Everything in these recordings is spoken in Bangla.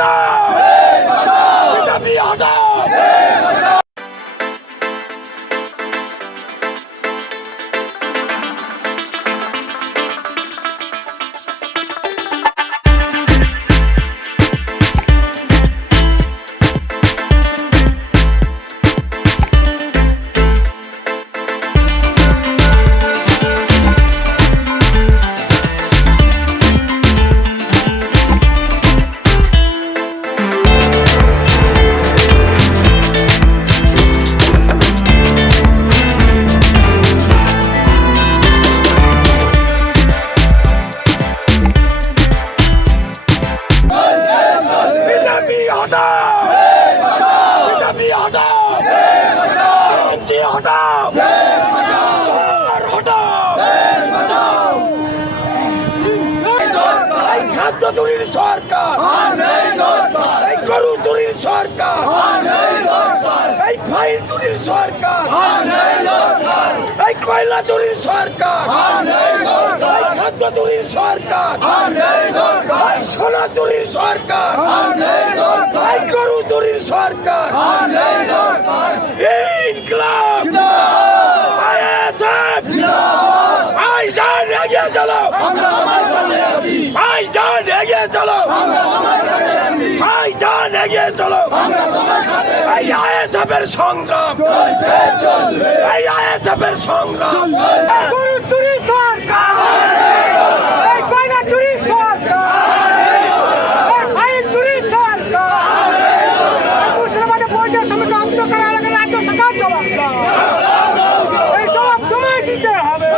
হটাও, বিজেপি হটাও। চুরির সরকার, এই গরু চুরির সরকার, এই ফাইল চুরির সরকার, এই কয়লা চুরির সরকার, এই খাদ্য চুরির সরকার, এই সোনা চুরির সরকার, এই গরু চুরির সরকার। ইনকলাব ভাইজান এগিয়ে চলো, ভাইজান এগিয়ে চলো, ভাইজান এগিয়ে চলো। এই আইএসএফের সংগ্রাম, এই আইএসএফের সংগ্রাম। গরু চুরি সরকার, এই কয়লা চুরি সরকার, এই ফাইল চুরি সরকার, মুর্শিদাবাদে পৌঁছে সমস্ত অন্ধকার এলাকার রাজ্য সরকার জবাব দাও। এই জবাব তোমায় দিতে হবে,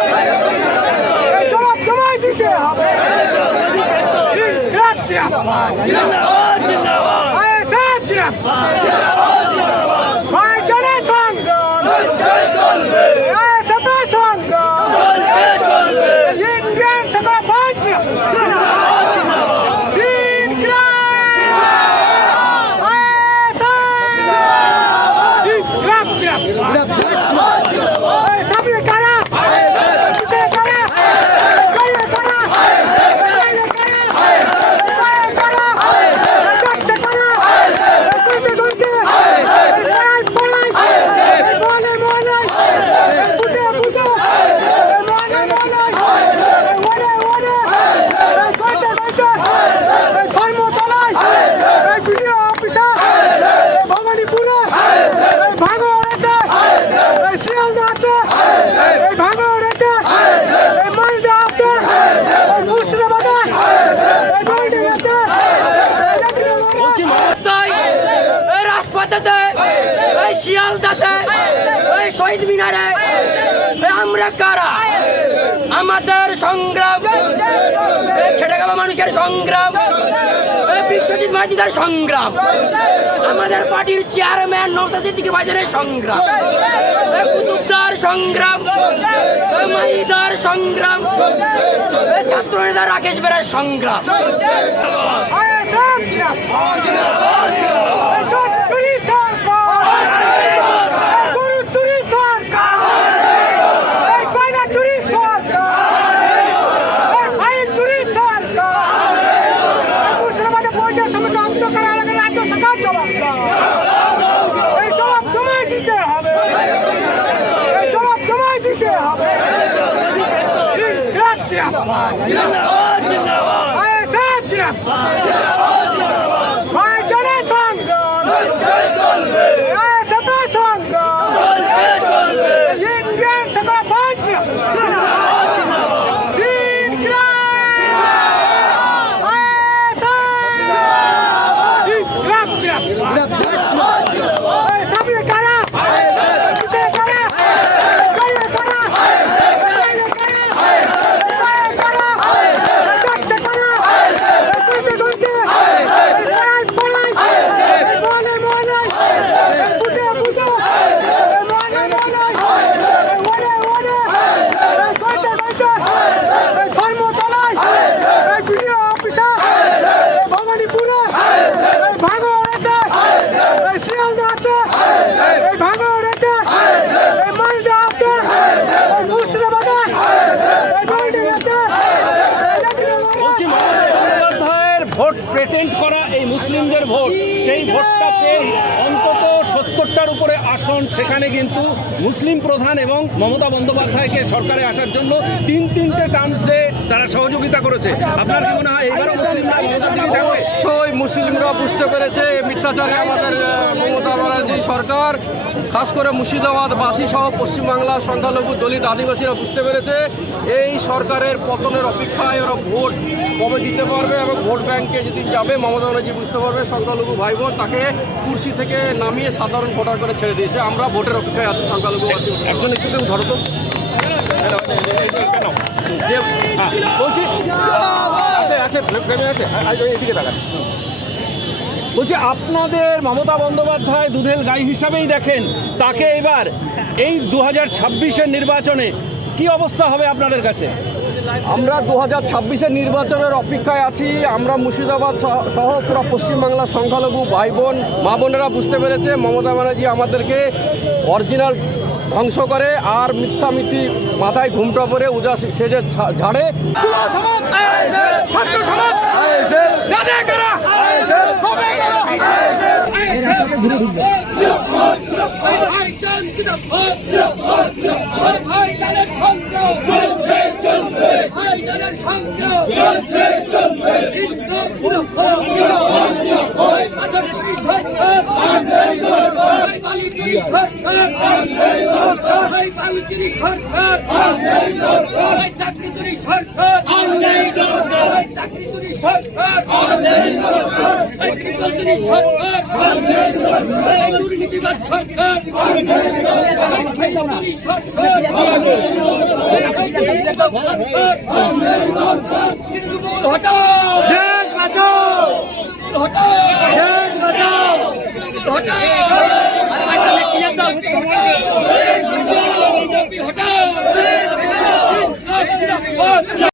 এই জবাব তোমায় দিতে হবে। ভাইজানের সংগ্রাম আইএসএফের সংগ্রাম, ইন্ডিয়ান সেনা বাহিনী শিয়ালদাতে, শহীদ মিনারে আমরা কারা? আমাদের সংগ্রাম, খেটে খাওয়া মানুষের সংগ্রাম, বিশ্বজিৎ মাঝিদার সংগ্রাম, আমাদের পার্টির চেয়ারম্যান নওশাদ সিদ্দিকী ভাইজানের সংগ্রাম, কুতুবদার সংগ্রাম, মাইদার সংগ্রাম, ছাত্র নেতা রাকেশ বেরার সংগ্রাম। ভাইজানের সংগ্রাম, আইএসএফের সংগ্রাম, ইন্ডিয়ান সেনা বাহিনী ভোট প্রেটেন্ড করা এই মুসলিমদের ভোট, সেই ভোটটা পেয়ে অন্তত 70টার উপরে আসন সেখানে কিন্তু মুসলিম প্রধান এবং মমতা বন্দ্যোপাধ্যায়কে সরকারে আসার জন্য তিনটে টার্মসে তারা সহযোগিতা করেছে। আপনার কি মনে হয় এবারও মুসলিমরা মমতার দিকে যাবে? অবশ্যই মুসলিমরা বুঝতে পেরেছে মিথ্যাচারে আমাদের মমতা ব্যানার্জি সরকার, খাস করে মুর্শিদাবাদবাসী সহ পশ্চিমবাংলার সংখ্যালঘু দলিত আদিবাসীরা বুঝতে পেরেছে এই সরকারের পতনের অপেক্ষায় ওরা ভোট কবে দিতে পারবে এবং ভোট ব্যাংকে যেদিন যাবে মমতা ব্যানার্জি বুঝতে পারবে সংখ্যালঘু ভাই বোন তাকে কুর্সি থেকে নামিয়ে সাধারণ ভোটার করে ছেড়ে দিয়েছে। আমরা ভোটের অপেক্ষায় আছি সংখ্যালঘুবাসী। একজন একটু ধরো তো যে বলছি আছে ফ্রেমে আছে, এদিকে তাকান। বলছি আপনাদের মমতা বন্দ্যোপাধ্যায় দুধেল গাই হিসাবেই দেখেন, তাকে এবার এই 2026-এর নির্বাচনে কি অবস্থা হবে আপনাদের কাছে? আমরা 2026-এর নির্বাচনের অপেক্ষায় আছি। আমরা মুর্শিদাবাদ সহ পুরো পশ্চিমবাংলার সংখ্যালঘু ভাই বোন মা বোনেরা বুঝতে পেরেছে মমতা ব্যানার্জি আমাদেরকে অরিজিনাল ধ্বংস করে আর মিথ্যামিথি মাথায় ঘুমটা পরে উজা সেজে ঝাড়ে। দেশ বাঁচাও।